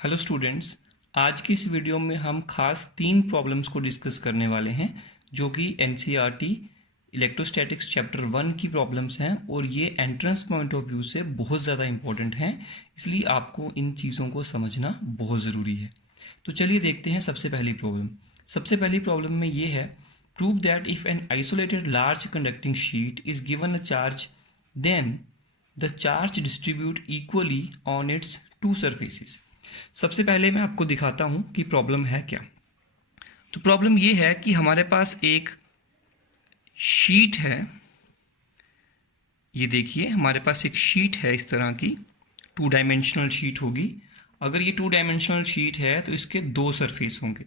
Hello students, आज की इस वीडियो में हम खास 3 प्रॉब्लम्स को डिस्कस करने वाले हैं जो कि एनसीईआरटी इलेक्ट्रोस्टैटिक्स चैप्टर 1 की प्रॉब्लम्स हैं और ये एंट्रेंस पॉइंट ऑफ व्यू से बहुत ज़्यादा इंपॉर्टेंट हैं, इसलिए आपको इन चीज़ों को समझना बहुत ज़रूरी है। तो चलिए देखते हैं सबसे पहली प्रॉब्लम। सबसे पहली प्रॉब्लम में ये है, prove that if an isolated large conducting sheet is given a charge then the charge distribute equally on its two surfaces. सबसे पहले मैं आपको दिखाता हूं कि प्रॉब्लम है क्या। तो प्रॉब्लम ये है कि हमारे पास एक शीट है। ये देखिए, हमारे पास एक शीट है इस तरह की, 2 डायमेंशनल शीट होगी। अगर ये 2 डायमेंशनल शीट है तो इसके 2 सरफेस होंगे।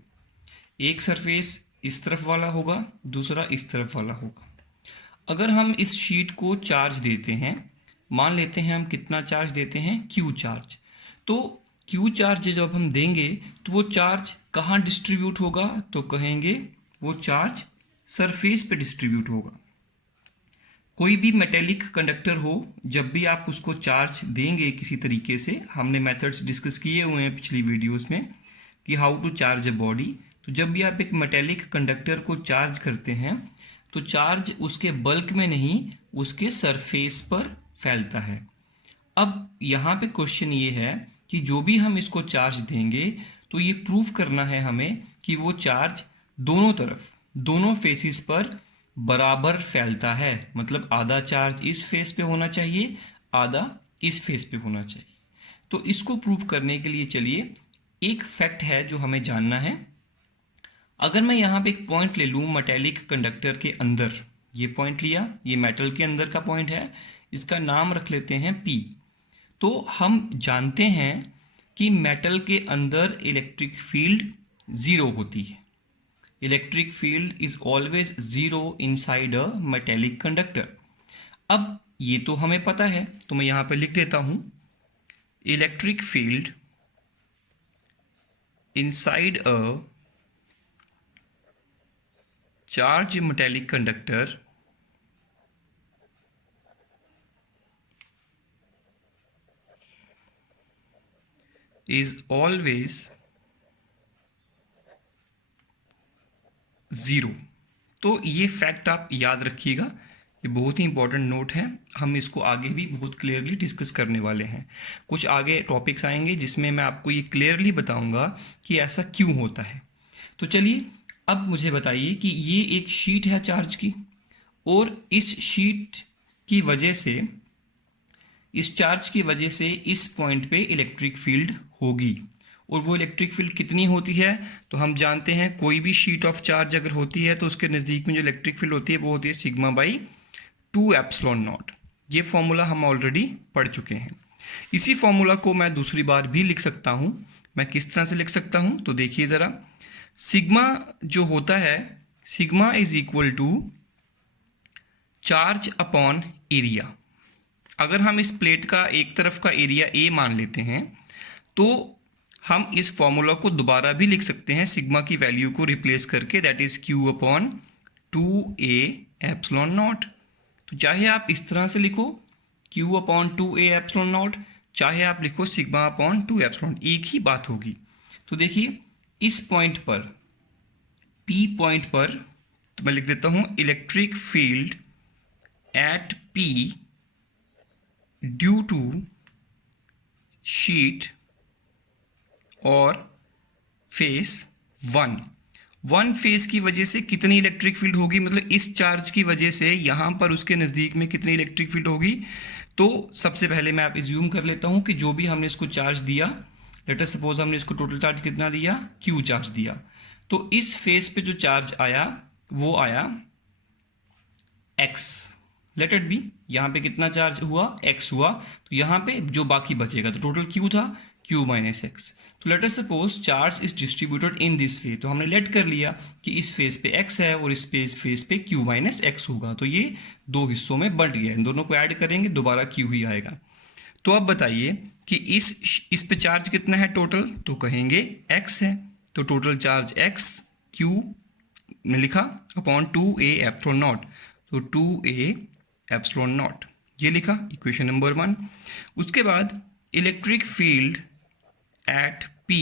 एक सरफेस इस तरफ वाला होगा, दूसरा इस तरफ वाला होगा। अगर हम इस शीट को चार्ज देते हैं, मान लेते हैं हम कितना चार्ज देते हैं, क्यू चार्ज। तो क्यू चार्ज जब हम देंगे तो वो चार्ज कहाँ डिस्ट्रीब्यूट होगा, तो कहेंगे वो चार्ज सरफेस पे डिस्ट्रीब्यूट होगा। कोई भी मेटेलिक कंडक्टर हो, जब भी आप उसको चार्ज देंगे किसी तरीके से, हमने मेथड्स डिस्कस किए हुए हैं पिछली वीडियोस में कि how to charge a body. तो जब भी आप एक मेटेलिक कंडक्टर को चार्ज करते हैं तो चार्ज उसके बल्क में नहीं, उसके सरफेस पर फैलता है। अब यहाँ पे क्वेश्चन ये है कि जो भी हम इसको चार्ज देंगे तो ये प्रूव करना है हमें कि वो चार्ज दोनों तरफ, दोनों फेसिस पर बराबर फैलता है। मतलब आधा चार्ज इस फेस पे होना चाहिए, आधा इस फेस पे होना चाहिए। तो इसको प्रूव करने के लिए चलिए, एक फैक्ट है जो हमें जानना है। अगर मैं यहाँ पे एक पॉइंट ले लूँ मेटेलिक कंडक्टर के अंदर, ये पॉइंट लिया, ये मेटल के अंदर का पॉइंट है, इसका नाम रख लेते हैं P। तो हम जानते हैं कि मेटल के अंदर इलेक्ट्रिक फील्ड ज़ीरो होती है। Electric field is always zero inside a metallic conductor. अब ये तो हमें पता है, तो मैं यहाँ पे लिख देता हूँ, electric field inside a charge metallic conductor is always zero. तो ये फैक्ट आप याद रखिएगा, ये बहुत ही इंपॉर्टेंट नोट है। हम इसको आगे भी बहुत क्लियरली डिस्कस करने वाले हैं। कुछ आगे टॉपिक्स आएंगे जिसमें मैं आपको ये क्लियरली बताऊंगा कि ऐसा क्यों होता है। तो चलिए, अब मुझे बताइए कि ये एक शीट है चार्ज की, और इस शीट की वजह से, इस चार्ज की वजह से इस पॉइंट पे इलेक्ट्रिक फील्ड होगी। और वो इलेक्ट्रिक फील्ड कितनी होती है, तो हम जानते हैं कोई भी शीट ऑफ चार्ज अगर होती है तो उसके नज़दीक में जो इलेक्ट्रिक फील्ड होती है वो होती है सिग्मा बाई 2 एप्सिलॉन नॉट। ये फॉर्मूला हम ऑलरेडी पढ़ चुके हैं। इसी फॉर्मूला को मैं दूसरी बार भी लिख सकता हूँ। मैं किस तरह से लिख सकता हूँ, तो देखिए ज़रा, सिग्मा जो होता है, sigma is equal to charge upon area. अगर हम इस प्लेट का एक तरफ का एरिया ए मान लेते हैं तो हम इस फॉर्मूला को दोबारा भी लिख सकते हैं सिग्मा की वैल्यू को रिप्लेस करके, that is Q upon 2a epsilon not. तो चाहे आप इस तरह से लिखो Q upon 2a epsilon not, चाहे आप लिखो सिग्मा अपॉन 2 एप्सिलॉन, एक ही बात होगी। तो देखिए, इस पॉइंट पर, P पॉइंट पर, तो मैं लिख देता हूं electric field at P due to sheet और फेस 1 फेस की वजह से कितनी इलेक्ट्रिक फील्ड होगी, मतलब इस चार्ज की वजह से यहाँ पर उसके नज़दीक में कितनी इलेक्ट्रिक फील्ड होगी। तो सबसे पहले मैं आप इज्यूम कर लेता हूँ कि जो भी हमने इसको चार्ज दिया, लेट अस सपोज हमने इसको टोटल चार्ज कितना दिया, Q चार्ज दिया, तो इस फेस पे जो चार्ज आया वो आया X। लेट इट बी, यहाँ पे कितना चार्ज हुआ, X हुआ, तो यहाँ पे जो बाकी बचेगा, तो टोटल Q था, Q माइनस X। तो let us suppose charge is distributed in this phase, तो हमने लेट कर लिया कि इस फेज पे X है और इस फेज पे Q माइनस X होगा। तो ये 2 हिस्सों में बंट गया, इन दोनों को ऐड करेंगे दोबारा Q ही आएगा। तो अब बताइए कि इस पे चार्ज कितना है टोटल, तो कहेंगे X है, तो टोटल चार्ज X Q ने लिखा अपॉन 2a एप्सिलॉन नॉट, तो 2a एप्सिलॉन नॉट, ये लिखा इक्वेशन नंबर 1। उसके बाद electric field at P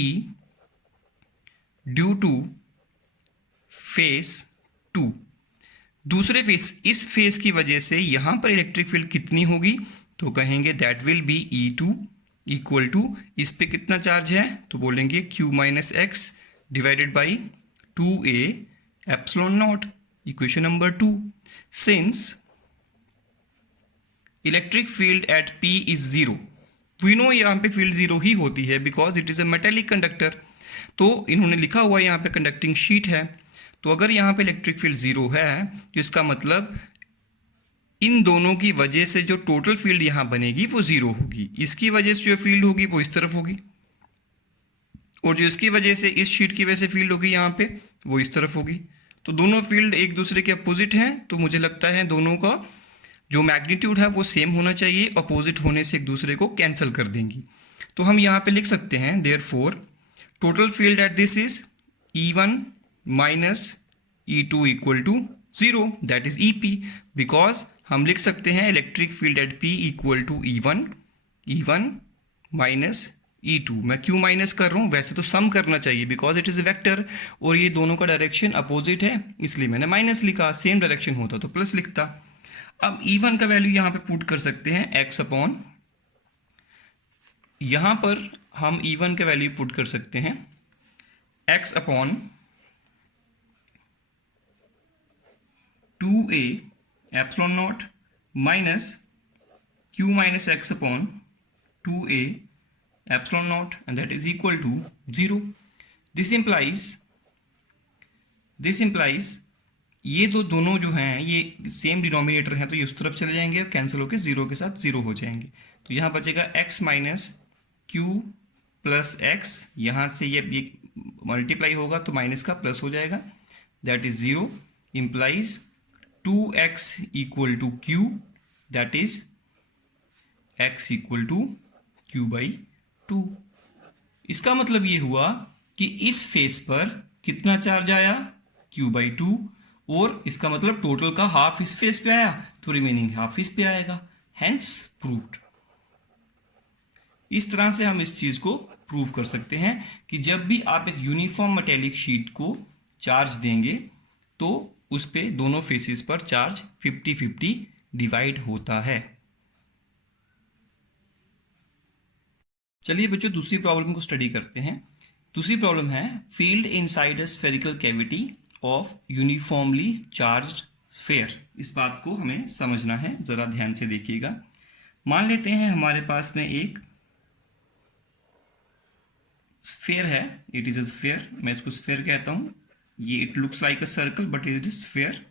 due to face 2। दूसरे फेस, इस फेस की वजह से यहां पर इलेक्ट्रिक फील्ड कितनी होगी, तो कहेंगे that will be E2 equal to, इस पे कितना चार्ज है तो बोलेंगे Q minus x divided by 2A epsilon naught. Equation number 2, since electric field at P is zero, we know यहाँ पे फील्ड जीरो ही होती है because it is a metallic conductor. तो इन्होंने लिखा हुआ है यहाँ पे कंडक्टिंग शीट है, तो अगर यहाँ पे इलेक्ट्रिक फील्ड जीरो है तो इसका मतलब इन दोनों की वजह से जो टोटल फील्ड यहाँ बनेगी वो जीरो होगी। इसकी वजह से जो फील्ड होगी वो इस तरफ होगी, और जो इसकी वजह से इस शीट की वजह से फील्ड होगी यहाँ पे वो इस तरफ होगी। तो दोनों फील्ड एक दूसरे के अपोजिट हैं, तो मुझे लगता है दोनों का जो मैग्नीट्यूड है वो सेम होना चाहिए, अपोजिट होने से एक दूसरे को कैंसिल कर देंगी। तो हम यहाँ पे लिख सकते हैं therefore total field at this is E1 minus E2 equal to zero, that is EP, because हम लिख सकते हैं electric field at P equal to E1 minus E2। मैं क्यों माइनस कर रहा हूँ, वैसे तो सम करना चाहिए because it is a vector और ये दोनों का डायरेक्शन अपोजिट है, इसलिए मैंने माइनस लिखा। सेम डायरेक्शन होता तो प्लस लिखता। अब E1 का वैल्यू यहां पे पुट कर सकते हैं x अपॉन, यहां पर हम E1 का वैल्यू पुट कर सकते हैं x upon 2A epsilon naught minus Q minus x upon 2A epsilon naught and that is equal to zero. This implies ये दोनों जो हैं ये सेम डिनोमिनेटर हैं, तो ये उस तरफ चले जाएंगे और कैंसिल होकर जीरो के साथ जीरो हो जाएंगे। तो यहाँ बचेगा x minus Q plus x, यहाँ से ये मल्टीप्लाई होगा तो माइनस का प्लस हो जाएगा, that is zero. Implies 2x equal to Q, that is x equal to Q by 2। इसका मतलब ये हुआ कि इस फेस पर कितना चार्ज आया, क्यू बाई 2, और इसका मतलब टोटल का हाफ इस फेस पे आया तो रिमेनिंग हाफ इस पे आएगा, हेंस प्रूव्ड। इस तरह से हम इस चीज को प्रूव कर सकते हैं कि जब भी आप एक यूनिफॉर्म मेटेलिक शीट को चार्ज देंगे तो उस पे दोनों फेसेस पर चार्ज 50-50 डिवाइड होता है। चलिए बच्चों दूसरी प्रॉब्लम को स्टडी करते हैं। दूसरी प्रॉब्लम है field inside a spherical cavity of uniformly charged sphere. इस बात को हमें समझना है, जरा ध्यान से देखिएगा। मान लेते हैं हमारे पास में एक स्फीयर है, इट इज अ स्फीयर, मैं इसको स्फीयर कहता हूं। ये it looks like a circle but it is sphere,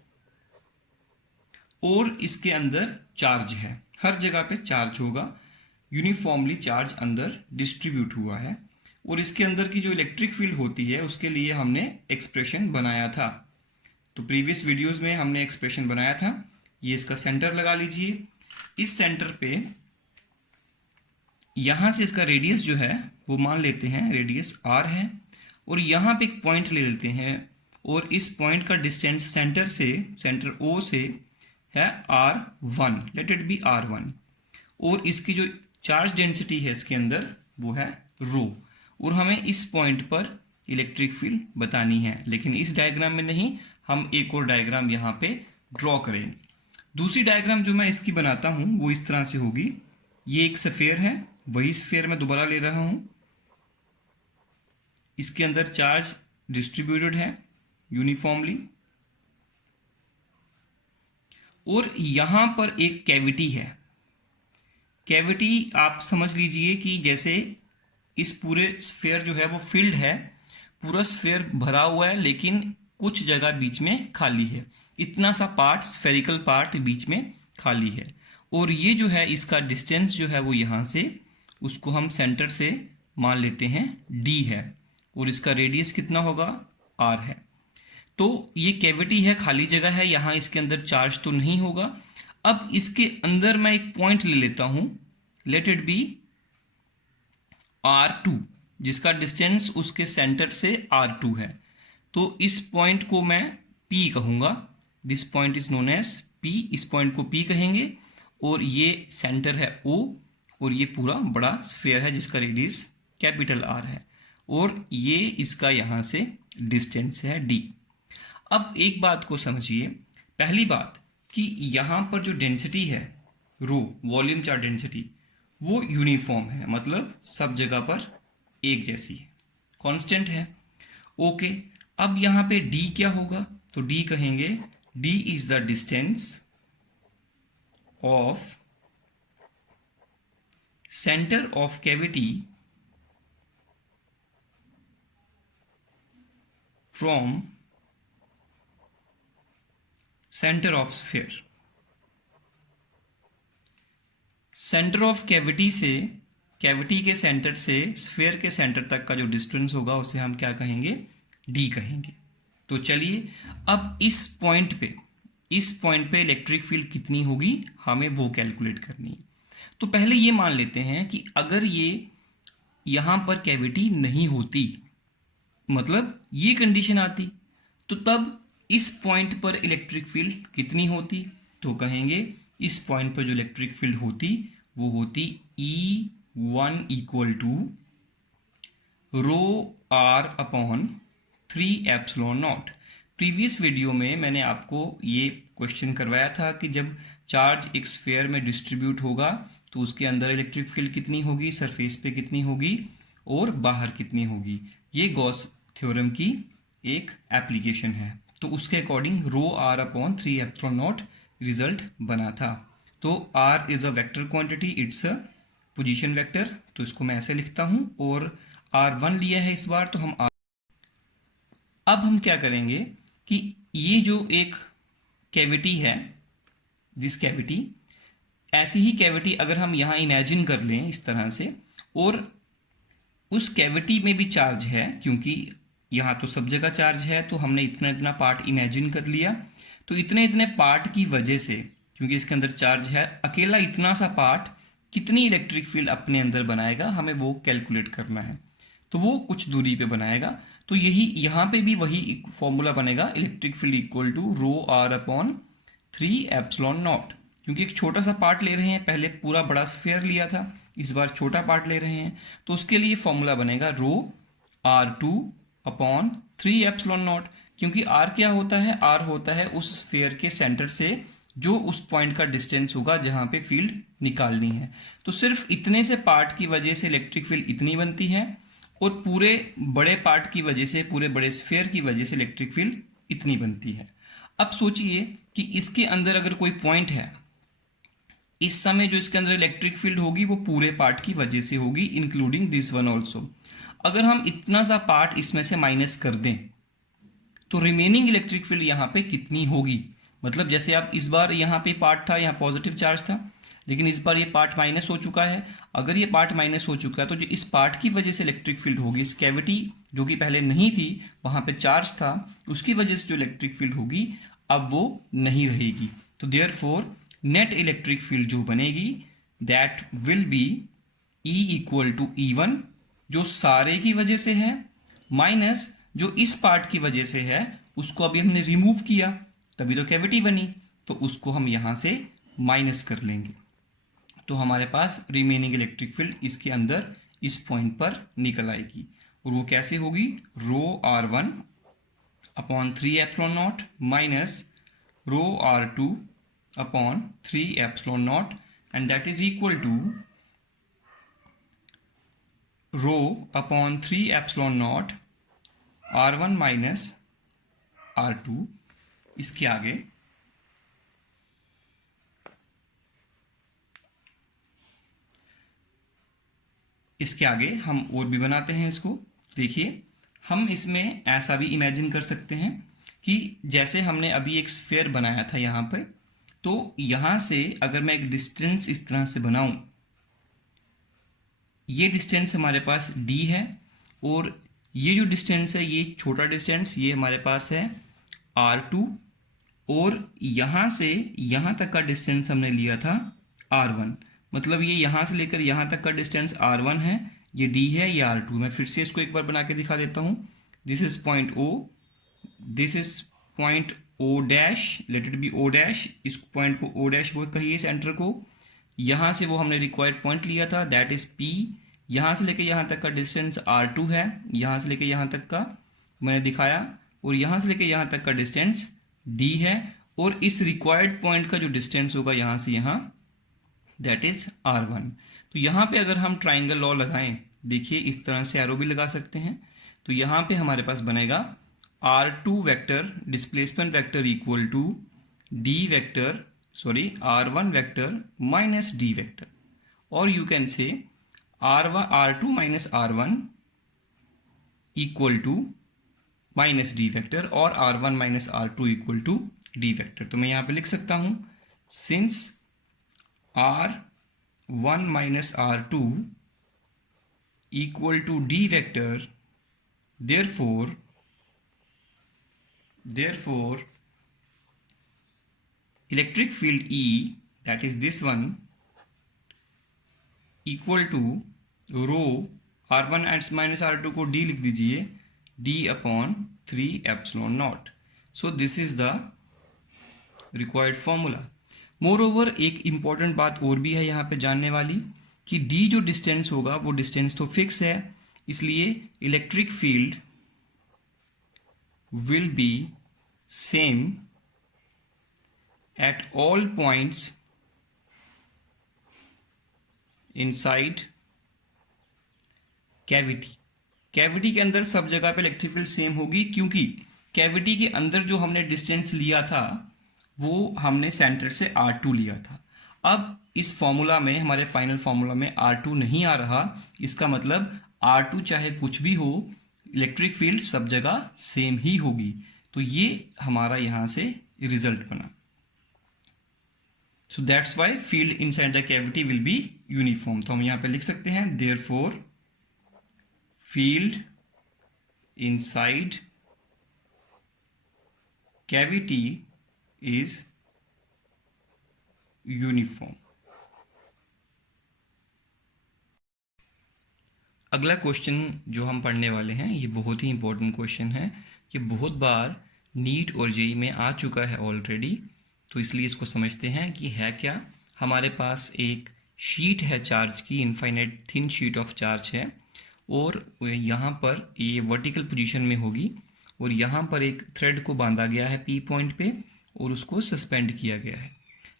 और इसके अंदर चार्ज है, हर जगह पे चार्ज होगा, यूनिफॉर्मली चार्ज अंदर डिस्ट्रीब्यूट हुआ है, और इसके अंदर की जो इलेक्ट्रिक फील्ड होती है उसके लिए हमने एक्सप्रेशन बनाया था। तो प्रीवियस वीडियोस में हमने एक्सप्रेशन बनाया था। ये इसका सेंटर लगा लीजिए, इस सेंटर पे यहां से इसका रेडियस जो है वो मान लेते हैं रेडियस r है, और यहां पे एक पॉइंट ले लेते हैं, और इस पॉइंट का डिस्टेंस सेंटर O से है R1, let it be R1, और इसकी जो चार्ज डेंसिटी है इसके अंदर वो है रो, और हमें इस पॉइंट पर इलेक्ट्रिक फील्ड बतानी है। लेकिन इस डायग्राम में नहीं, हम एक और डायग्राम यहाँ पे ड्रॉ करेंगे। दूसरी डायग्राम जो मैं इसकी बनाता हूं वो इस तरह से होगी। ये एक स्फीयर है, वही स्फीयर मैं दोबारा ले रहा हूं, इसके अंदर चार्ज डिस्ट्रीब्यूटेड है यूनिफॉर्मली, और यहां पर एक कैविटी है। कैविटी आप समझ लीजिए कि जैसे इस पूरे स्फीयर जो है वो फिल्ड है, पूरा स्फीयर भरा हुआ है लेकिन कुछ जगह बीच में खाली है, इतना सा पार्ट स्फेरिकल पार्ट बीच में खाली है, और ये जो है इसका डिस्टेंस जो है वो यहाँ से, उसको हम सेंटर से मान लेते हैं d है, और इसका रेडियस कितना होगा r है। तो ये कैविटी है, खाली जगह है, यहाँ इसके अंदर चार्ज तो नहीं होगा। अब इसके अंदर मैं एक पॉइंट ले लेता हूं, लेट इट बी R2, जिसका डिस्टेंस उसके सेंटर से R2 है। तो इस पॉइंट को मैं P कहूंगा, this point is known as P, इस पॉइंट को P कहेंगे, और ये सेंटर है O, और ये पूरा बड़ा स्फीयर है जिसका रेडियस कैपिटल R है, और ये इसका यहाँ से डिस्टेंस है d। अब एक बात को समझिए, पहली बात कि यहाँ पर जो डेंसिटी है रो, वॉल्यूम चार्ज डेंसिटी, वो यूनिफॉर्म है, मतलब सब जगह पर एक जैसी है, कांस्टेंट है। ओके, अब यहाँ पे d क्या होगा? तो d कहेंगे d is the distance of centre of cavity from centre of sphere. Centre of cavity से, कैविटी के सेंटर से स्फीयर के सेंटर तक का जो डिस्टेंस होगा उसे हम क्या कहेंगे? d कहेंगे। तो चलिए अब इस पॉइंट पे इलेक्ट्रिक फील्ड कितनी होगी, हमें वो कैलकुलेट करनी है। तो पहले ये मान लेते हैं कि अगर ये यहां पर कैविटी नहीं होती, मतलब ये कंडीशन आती, तो तब इस पॉइंट पर इलेक्ट्रिक फील्ड कितनी होती? तो कहेंगे इस पॉइंट पर जो इलेक्ट्रिक फील्ड होती वो होती E1 equal to rho r upon 3 epsilon naught. Previous video में मैंने आपको ये क्वेश्चन करवाया था कि जब चार्ज एक स्फीयर में डिस्ट्रीब्यूट होगा तो उसके अंदर इलेक्ट्रिक फील्ड कितनी होगी, सरफेस पे कितनी होगी और बाहर कितनी होगी। ये गॉस थ्योरम की एक एप्लीकेशन है। तो उसके according rho r upon 3 epsilon naught result बना था। तो r is a vector quantity, it's a position vector, तो इसको मैं ऐसे लिखता हूं, और r1 लिया है इस बार, तो हम अब हम क्या करेंगे कि ये जो एक कैविटी है, दिस कैविटी, ऐसी ही कैविटी अगर हम यहां इमेजिन कर लें इस तरह से, और उस कैविटी में भी चार्ज है, क्योंकि यहां तो सब जगह चार्ज है, तो हमने इतना इतना पार्ट इमेजिन कर लिया। तो इतने इतने पार्ट की वजह से, क्योंकि इसके अंदर चार्ज है, अकेला इतना सा पार्ट कितनी इलेक्ट्रिक फील्ड अपने अंदर बनाएगा, हमें वो कैलकुलेट करना है। तो वो कुछ दूरी पे बनाएगा। तो यही यहाँ पे भी वही फॉर्मूला बनेगा, electric field equal to rho r upon 3 epsilon naught. क्योंकि एक छोटा सा पार्ट ले रहे हैं, पहले पूरा बड़ा स्फीयर लिया था, इस बार छोटा पार्ट ले रहे हैं, तो उसके लिए फॉर्मूला बनेगा रो r2 अपॉन 3 एप्सिलॉन नॉट। क्योंकि r क्या होता है? r होता है उस स्फीयर के सेंटर से जो उस पॉइंट का डिस्टेंस होगा जहां पे फील्ड निकालनी है। तो सिर्फ इतने से पार्ट की वजह से इलेक्ट्रिक फील्ड इतनी बनती है, और पूरे बड़े पार्ट की वजह से, पूरे बड़े स्फीयर की वजह से इलेक्ट्रिक फील्ड इतनी बनती है। अब सोचिए कि इसके अंदर अगर कोई पॉइंट है, इस समय जो इसके अंदर इलेक्ट्रिक फील्ड होगी वो पूरे पार्ट की वजह से होगी, इंक्लूडिंग दिस वन ऑल्सो। अगर हम इतना सा पार्ट इसमें से माइनस कर दें तो रिमेनिंग इलेक्ट्रिक फील्ड यहाँ पे कितनी होगी? मतलब जैसे आप इस बार यहाँ पे पार्ट था, यहाँ पॉजिटिव चार्ज था, लेकिन इस बार ये पार्ट माइनस हो चुका है। अगर ये पार्ट माइनस हो चुका है तो जो इस पार्ट की वजह से इलेक्ट्रिक फील्ड होगी, इस कैविटी जो कि पहले नहीं थी, वहां पे चार्ज था, उसकी वजह से जो इलेक्ट्रिक फील्ड होगी अब वो नहीं रहेगी। तो देयरफॉर नेट इलेक्ट्रिक फील्ड जो बनेगी that will be E equal to E1, जो सारे की वजह से है, माइनस जो इस पार्ट की वजह से है, उसको अभी हमने रिमूव किया तभी तो कैविटी बनी, तो उसको हम यहां से माइनस कर लेंगे। तो हमारे पास रिमेनिंग इलेक्ट्रिक फील्ड इसके अंदर इस पॉइंट पर निकल आएगी, और वो कैसे होगी? Rho r1 upon 3 epsilon naught minus rho r2 upon 3 epsilon naught, and that is equal to rho upon 3 epsilon naught r1 minus r2। इसके आगे हम और भी बनाते हैं इसको। देखिए, हम इसमें ऐसा भी इमेजिन कर सकते हैं कि जैसे हमने अभी एक स्फीयर बनाया था यहाँ पे, तो यहां से अगर मैं एक डिस्टेंस इस तरह से बनाऊं, ये डिस्टेंस हमारे पास d है, और ये जो डिस्टेंस है, ये छोटा डिस्टेंस, ये हमारे पास है r2, और यहां से यहां तक का डिस्टेंस हमने लिया था r1। मतलब ये यहां से लेकर यहां तक का डिस्टेंस r1 है, ये d है, ये r2। मैं फिर से इसको एक बार बना के दिखा देता हूं। This is point o, this is point o dash, let it be o dash, इस पॉइंट को o डैश वो कहिए सेंटर को। यहां से वो हमने रिक्वायर्ड पॉइंट लिया था, दैट इज p, यहाँ से लेके यहाँ तक का डिस्टेंस R2 है, यहाँ से लेके यहाँ तक का मैंने दिखाया, और यहाँ से लेके यहाँ तक का डिस्टेंस D है, और इस रिक्वायर्ड पॉइंट का जो डिस्टेंस होगा यहाँ से यहाँ, दैट इज R1। तो यहाँ पे अगर हम ट्राइंगल लॉ लगाएं, देखिए इस तरह से एरो भी लगा सकते हैं, तो यहाँ पे हमारे पास बनेगा R2 vector displacement vector equal to R1 vector minus D vector, और you can say R2 minus R1 equal to minus D vector, और R1 minus R2 equal to D vector. तो मैं यहाँ पे लिख सकता हूँ, since R1 minus R2 equal to D vector, therefore electric field E, that is this one, equal to rho R1 minus R2 को D लिख दीजिए, D upon 3 epsilon naught. So this is the required formula. Moreover एक important बात और भी है यहाँ पे जानने वाली, कि D जो डिस्टेंस होगा वो डिस्टेंस तो फिक्स है, इसलिए electric field will be same at all points inside cavity. Cavity के अंदर सब जगह पे इलेक्ट्रिक फील्ड सेम होगी, क्योंकि कैविटी के अंदर जो हमने डिस्टेंस लिया था वो हमने सेंटर से R2 लिया था। अब इस फॉर्मूला में, हमारे फाइनल फॉर्मूला में R2 नहीं आ रहा, इसका मतलब R2 चाहे कुछ भी हो, इलेक्ट्रिक फील्ड सब जगह सेम ही होगी। तो ये हमारा यहां से रिजल्ट बना। So that's why field inside the cavity will be uniform. तो हम यहां पे लिख सकते हैं, therefore field inside cavity is uniform. अगला क्वेश्चन जो हम पढ़ने वाले हैं, ये बहुत ही इंपॉर्टेंट क्वेश्चन है। ये बहुत बार नीट और जेईई में आ चुका है ऑलरेडी, तो इसलिए इसको समझते हैं कि है क्या। हमारे पास एक शीट है चार्ज की, infinite thin sheet of charge है, और यहाँ पर ये वर्टिकल पोजीशन में होगी, और यहाँ पर एक थ्रेड को बांधा गया है P पॉइंट पे, और उसको सस्पेंड किया गया है,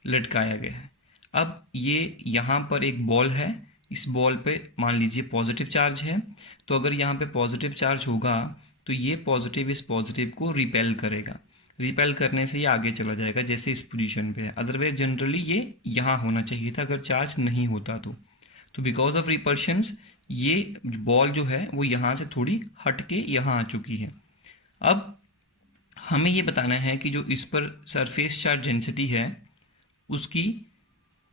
लटकाया गया है। अब ये यहाँ पर एक बॉल है, इस बॉल पे मान लीजिए पॉजिटिव चार्ज है, तो अगर यहाँ पे पॉजिटिव चार्ज होगा तो ये पॉजिटिव इस पॉजिटिव को रिपेल करेगा, रिपेल करने से ये आगे चला जाएगा जैसे इस पोजीशन पे है। अदरवाइज जनरली ये यहाँ होना चाहिए था अगर चार्ज नहीं होता तो बिकॉज ऑफ रिपल्शंस ये बॉल जो है वो यहाँ से थोड़ी हट के यहाँ आ चुकी है। अब हमें ये बताना है कि जो इस पर सरफेस चार्ज डेंसिटी है उसकी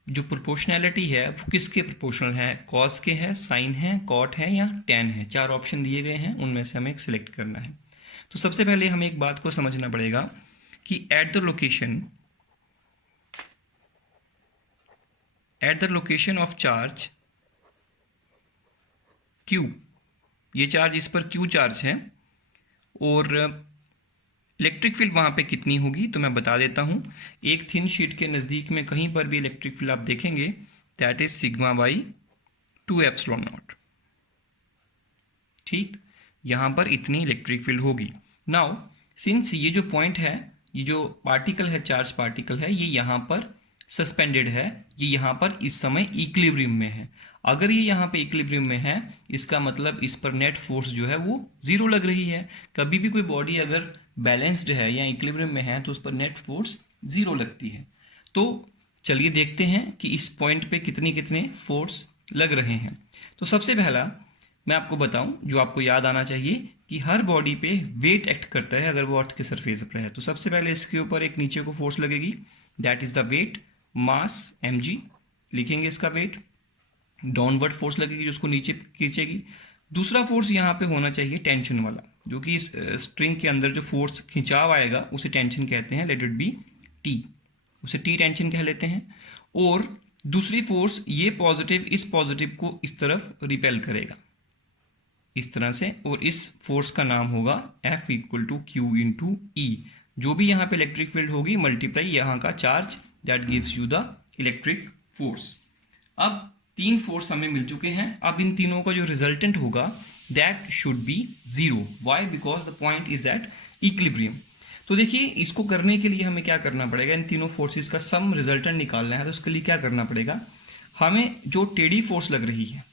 जो प्रोपोर्शनैलिटी है वो किसके प्रोपोर्शनल है, कॉस के है, साइन है, कॉट है या टेन है। 4 ऑप्शन दिए गए हैं, उनमें से हमें एक सिलेक्ट करना है। तो सबसे पहले हमें एक बात को समझना पड़ेगा कि at the location of charge Q, ये चार्ज इस पर Q चार्ज है, और इलेक्ट्रिक फील्ड वहाँ पे कितनी होगी तो मैं बता देता हूँ। एक थिन शीट के नज़दीक में कहीं पर भी इलेक्ट्रिक फील्ड आप देखेंगे, that is sigma by 2 epsilon not. ठीक, यहाँ पर इतनी इलेक्ट्रिक फील्ड होगी। नाउ सिंस ये जो पॉइंट है, ये जो पार्टिकल है, चार्ज पार्टिकल है, ये यहाँ पर सस्पेंडेड है, ये यहाँ पर इस समय इक्विलिब्रियम में है। अगर ये यहाँ पे इक्विलिब्रियम में है, इसका मतलब इस पर नेट फोर्स जो है वो 0 लग रही है। कभी भी कोई बॉडी अगर बैलेंस्ड है या इक्विलिब्रियम में है तो उस पर नेट फोर्स 0 लगती है। तो चलिए देखते हैं कि इस पॉइंट पे कितने कितने फोर्स लग रहे हैं। तो सबसे पहला मैं आपको बताऊं, जो आपको याद आना चाहिए कि हर बॉडी पे वेट एक्ट करता है अगर वो अर्थ के सरफेस पर है। तो सबसे पहले इसके ऊपर एक नीचे को फोर्स लगेगी, that is the weight, mass mg लिखेंगे इसका वेट। डाउनवर्ड फोर्स लगेगी जो उसको नीचे खींचेगी। दूसरा फोर्स यहाँ पे होना चाहिए टेंशन वाला, जो कि इस स्ट्रिंग के अंदर जो फोर्स खिंचाव आएगा उसे टेंशन कहते हैं, लेट इट बी T, उसे T टेंशन कह लेते हैं। और दूसरी फोर्स ये पॉजिटिव इस पॉजिटिव को इस तरफ रिपेल करेगा इस तरह से, और इस फोर्स का नाम होगा F equal to Q into E। जो भी यहाँ पे इलेक्ट्रिक फील्ड होगी मल्टीप्लाई यहाँ का charge, that gives you the electric force. अब तीन फोर्स हमें मिल चुके हैं। अब इन तीनों का जो रिजल्टेंट होगा that should be 0। Why? Because the point is at equilibrium. तो देखिए, इसको करने के लिए हमें क्या करना पड़ेगा, इन तीनों फोर्सेस का सम रिजल्टेंट निकालना है। तो उसके लिए क्या करना पड़ेगा, हमें जो टेढ़ी फोर्स लग रही है,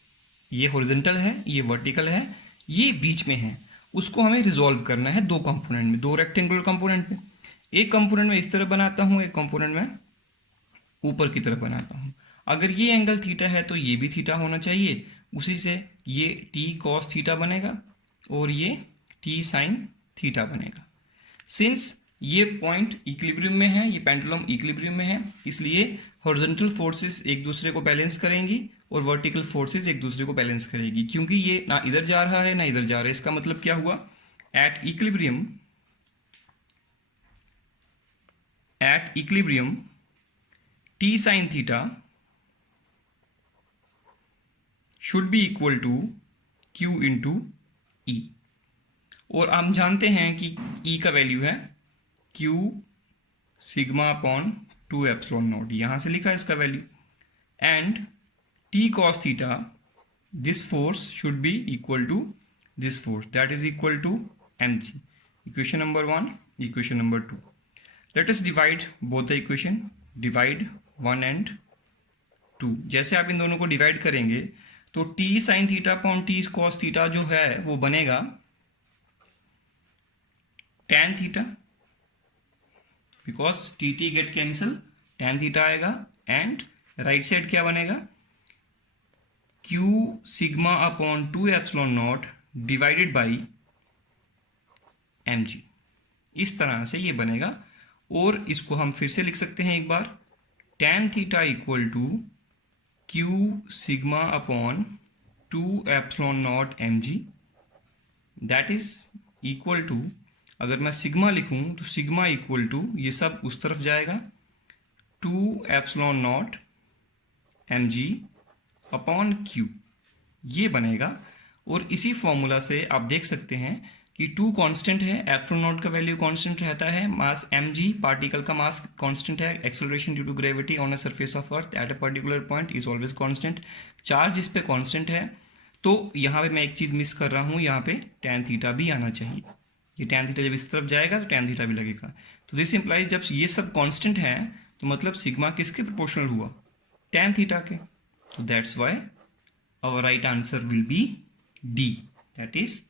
ये हॉरिजॉन्टल है, ये वर्टिकल है, ये बीच में है, उसको हमें रिजॉल्व करना है दो कंपोनेंट में, दो रेक्टेंगुलर कंपोनेंट में। एक कंपोनेंट में इस तरह बनाता हूं, एक कंपोनेंट में ऊपर की तरफ बनाता हूं। अगर ये एंगल थीटा है तो ये भी थीटा होना चाहिए, उसी से ये टी कॉस थीटा बनेगा और ये टी साइन थीटा बनेगा। सिंस ये पॉइंट इक्विलिब्रियम में है, ये पेंडुलम इक्विलिब्रियम में है, इसलिए हॉरिजॉन्टल फोर्सेस एक दूसरे को बैलेंस करेंगी और वर्टिकल फोर्सेस एक दूसरे को बैलेंस करेगी। क्योंकि ये ना इधर जा रहा है ना इधर जा रहा है, इसका मतलब क्या हुआ, at equilibrium T sine theta should be equal to Q into E. और हम जानते हैं कि ई का वैल्यू है Q sigma upon 2 epsilon naught, यहां से लिखा है इसका value. And T cos theta, this force should be equal to this force, that is equal to mg। Equation number 1, equation number 2। Let us divide both the equation, divide 1 and 2। जैसे आप इन दोनों को divide करेंगे तो T sine theta upon T cos theta जो है वो बनेगा tan theta, because T T get cancel, tan theta आएगा। एंड राइट साइड क्या बनेगा, Q sigma upon 2 epsilon not divided by mg। इस तरह से ये बनेगा। और इसको हम फिर से लिख सकते हैं एक बार, tan theta equal to Q sigma upon 2 epsilon naught mg, that is equal to, अगर मैं सिग्मा लिखूं तो सिग्मा इक्वल टू, ये सब उस तरफ जाएगा, 2 epsilon naught mg upon q, ये बनेगा। और इसी फॉर्मूला से आप देख सकते हैं कि 2 कांस्टेंट है, एप्सिलॉन नॉट का वैल्यू कांस्टेंट रहता है, मास mg पार्टिकल का मास कांस्टेंट है, acceleration due to gravity on a surface of earth at a particular point is always constant, charge इस पे कांस्टेंट है। तो यहाँ पे मैं एक चीज मिस कर रहा हूँ, यहाँ पे tan थीटा भी आना चाहिए। ये tan थीटा जब इस तरफ जाएगा तो tan थीटा भी लगेगा। तो दिस इंप्लाइज जब ये सब कांस्टेंट है तो मतलब सिग्मा किसके प्रोपोर्शनल हुआ, tan थीटा के। तो that's why our right answer will be D, that is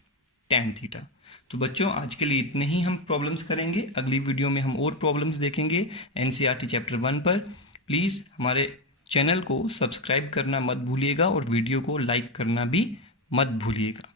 tan theta. तो बच्चों, आज के लिए इतने ही हम प्रॉब्लम्स करेंगे। अगली वीडियो में हम और प्रॉब्लम्स देखेंगे एनसीईआरटी चैप्टर 1 पर। प्लीज़ हमारे चैनल को सब्सक्राइब करना मत भूलिएगा और वीडियो को लाइक करना भी मत भूलिएगा।